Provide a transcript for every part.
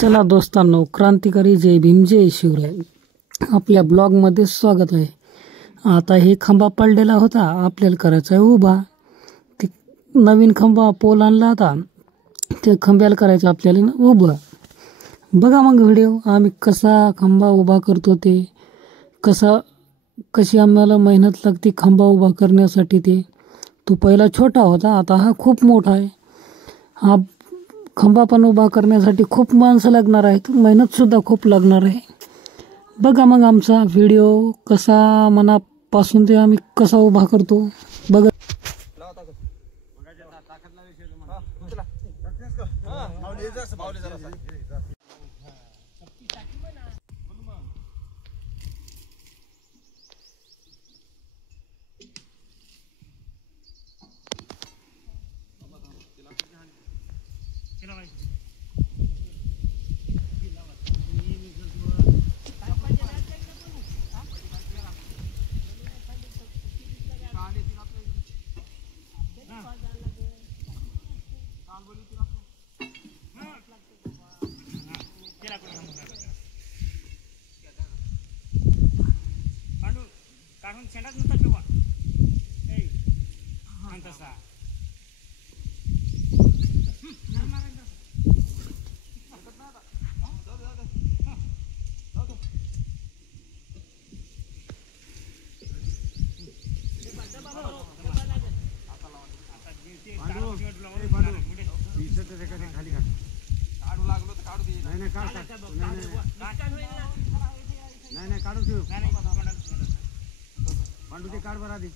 चला दोस्तांनो, क्रांतिकारी जय भीम जय शिवराय आपल्या ब्लॉग मध्ये स्वागत आहे। आता हे खंबा पडलेला होता, आपल्याला करायचा आहे उभा। ते नवीन खंबा पोल आणला होता, ते खंब्याला करायचं आपल्याला उभा। बघा मग व्हिडिओ आम्ही कसा खंबा उभा करतो, ते कशी आम्हाला मेहनत लागते खंबा उभा करण्यासाठी। तो पहिला छोटा होता, आता हा खूप मोठा आहे। हा खंबा पण उभा करण्यासाठी खूप माणसं लागणार आहेत, मेहनत सुद्धा खूप लागणार आहे। बघा मग आमचा व्हिडिओ कसा मनापासून ते आम्ही कसा उभा करतो बघा। काढून शेंडाच नुसता ठेवा तसा खाली काढू लागलो तर काढू दे। नाही काढू ठेव, पांडू ते काढ बरं आधी।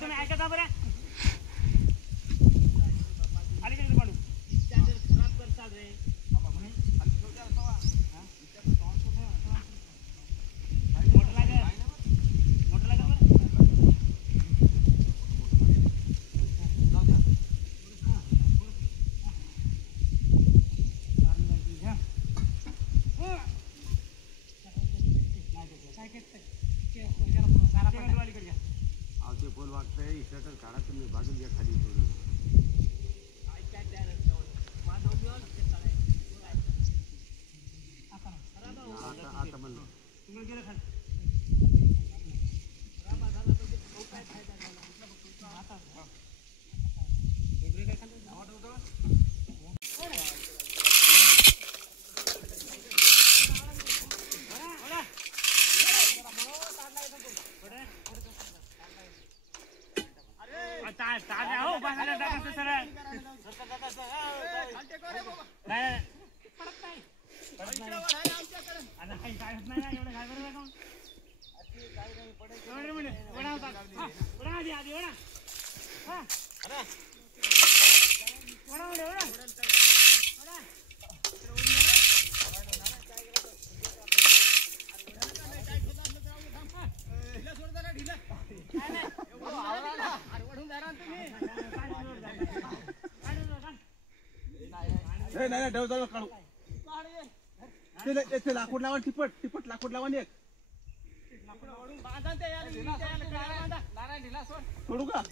तुम्ही ऐकता बरं अलीकडे पाडू खराब करतात रे। ते बोल वाटतंय इथं तर काढा तुम्ही बाजूला घ्या खाली थोडं। आता म्हणलं नाही ठेव जाऊ काढू ते लाकूड लावा, टिपट लाकूड लावा एक सोडू का?